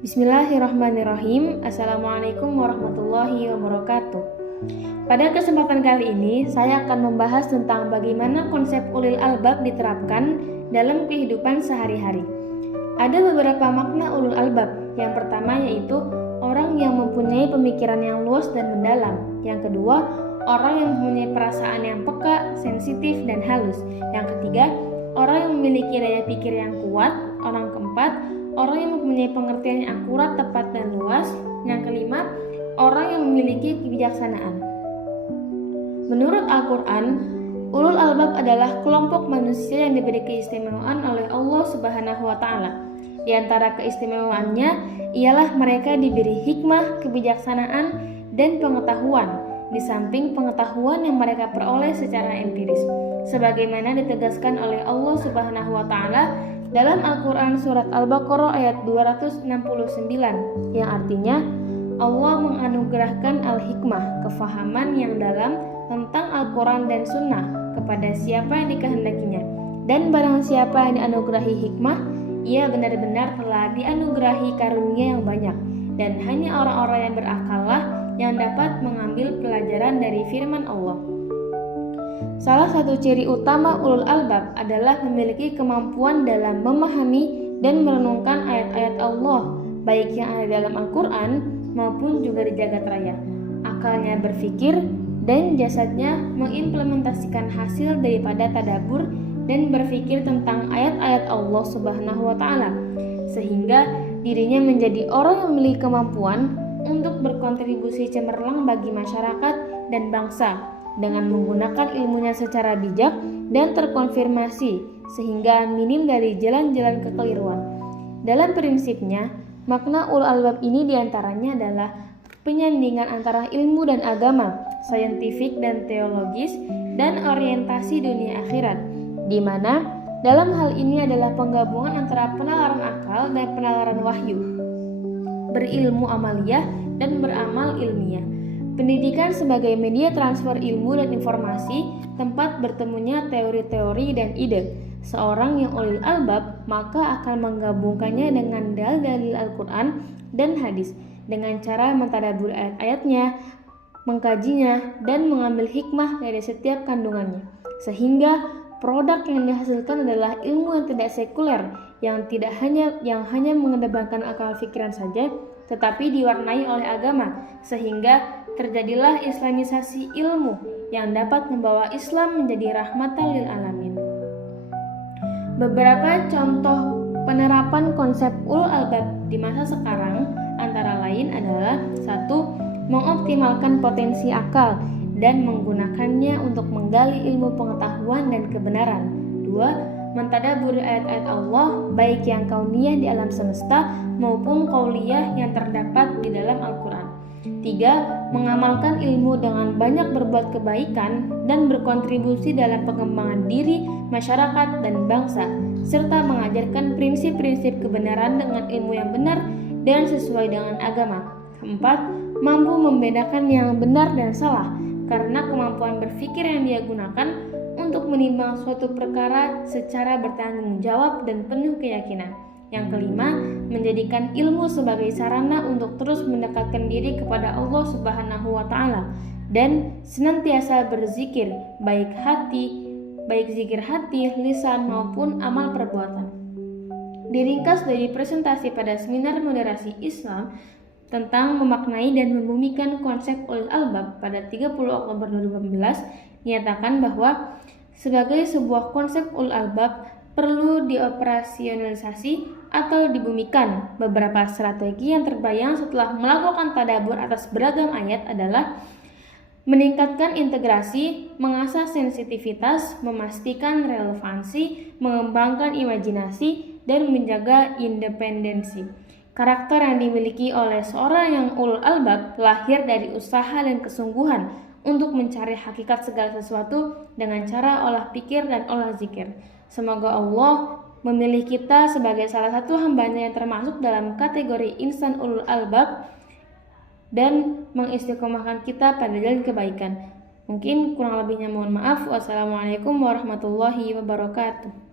Bismillahirrahmanirrahim. Assalamualaikum warahmatullahi wabarakatuh. Pada kesempatan kali ini, saya akan membahas tentang bagaimana konsep ulil albab diterapkan dalam kehidupan sehari-hari. Ada beberapa makna ulul albab. Yang pertama yaitu orang yang mempunyai pemikiran yang luas dan mendalam. Yang kedua, orang yang mempunyai perasaan yang peka, sensitif, dan halus. Yang ketiga, orang yang memiliki daya pikir yang kuat. Orang keempat, orang yang mempunyai pengertian yang akurat, tepat, dan luas. Yang kelima, orang yang memiliki kebijaksanaan. Menurut Al-Quran, ulul albab adalah kelompok manusia yang diberi keistimewaan oleh Allah Subhanahu wa Ta'ala. Di antara keistimewaannya ialah mereka diberi hikmah, kebijaksanaan, dan pengetahuan, di samping pengetahuan yang mereka peroleh secara empiris, sebagaimana ditegaskan oleh Allah Subhanahu wa Ta'ala dalam Al-Quran surat Al-Baqarah ayat 269, yang artinya Allah menganugerahkan al-hikmah, kefahaman yang dalam tentang Al-Quran dan Sunnah kepada siapa yang dikehendakinya. Dan barang siapa yang dianugerahi hikmah, ia benar-benar telah dianugerahi karunia yang banyak. Dan hanya orang-orang yang berakallah yang dapat mengambil pelajaran dari firman Allah. Salah satu ciri utama ulul albab adalah memiliki kemampuan dalam memahami dan merenungkan ayat-ayat Allah, baik yang ada dalam Al-Quran maupun juga di jagat raya. Akalnya berpikir dan jasadnya mengimplementasikan hasil daripada tadabbur dan berpikir tentang ayat-ayat Allah Subhanahu wa Ta'ala, sehingga dirinya menjadi orang yang memiliki kemampuan untuk berkontribusi cemerlang bagi masyarakat dan bangsa dengan menggunakan ilmunya secara bijak dan terkonfirmasi sehingga minim dari jalan-jalan kekeliruan. Dalam prinsipnya, makna ulul albab ini diantaranya adalah penyandingan antara ilmu dan agama, saintifik dan teologis, dan orientasi dunia akhirat, di mana dalam hal ini adalah penggabungan antara penalaran akal dan penalaran wahyu, berilmu amaliyah dan beramal ilmiah. Pendidikan sebagai media transfer ilmu dan informasi, tempat bertemunya teori-teori dan ide. Seorang yang ulil albab maka akan menggabungkannya dengan dalil-dalil Al-Quran dan hadis dengan cara mentadabbur ayat-ayatnya, mengkajinya, dan mengambil hikmah dari setiap kandungannya. Sehingga produk yang dihasilkan adalah ilmu yang tidak sekuler, yang hanya mengedepankan akal pikiran saja, tetapi diwarnai oleh agama, sehingga terjadilah islamisasi ilmu yang dapat membawa Islam menjadi rahmatan lil alamin. Beberapa contoh penerapan konsep ulul albab di masa sekarang antara lain adalah: 1. Mengoptimalkan potensi akal dan menggunakannya untuk menggali ilmu pengetahuan dan kebenaran. 2. Mentadabbur ayat-ayat Allah, baik yang kauniyah di alam semesta maupun qauliyah yang terdapat di dalam Al-Quran. 3. Mengamalkan ilmu dengan banyak berbuat kebaikan dan berkontribusi dalam pengembangan diri, masyarakat, dan bangsa, serta mengajarkan prinsip-prinsip kebenaran dengan ilmu yang benar dan sesuai dengan agama. 4. Mampu membedakan yang benar dan salah, karena kemampuan berpikir yang dia gunakan untuk menimbang suatu perkara secara bertanggung jawab dan penuh keyakinan. Yang kelima, menjadikan ilmu sebagai sarana untuk terus mendekatkan diri kepada Allah Subhanahu wa Ta'ala dan senantiasa berzikir, baik zikir hati, lisan maupun amal perbuatan. Diringkas dari presentasi pada seminar moderasi Islam tentang memaknai dan membumikan konsep ulul albab pada 30 Oktober 2018, dinyatakan bahwa sebagai sebuah konsep ulul albab perlu dioperasionalisasi atau dibumikan. Beberapa strategi yang terbayang setelah melakukan tadabbur atas beragam ayat adalah: meningkatkan integrasi, mengasah sensitivitas, memastikan relevansi, mengembangkan imajinasi, dan menjaga independensi. Karakter yang dimiliki oleh seorang yang ulul albab lahir dari usaha dan kesungguhan untuk mencari hakikat segala sesuatu dengan cara olah pikir dan olah zikir. Semoga Allah memilih kita sebagai salah satu hambanya yang termasuk dalam kategori insan ulul albab dan mengistiqomahkan kita pada jalan kebaikan. Mungkin kurang lebihnya mohon maaf. Wassalamualaikum warahmatullahi wabarakatuh.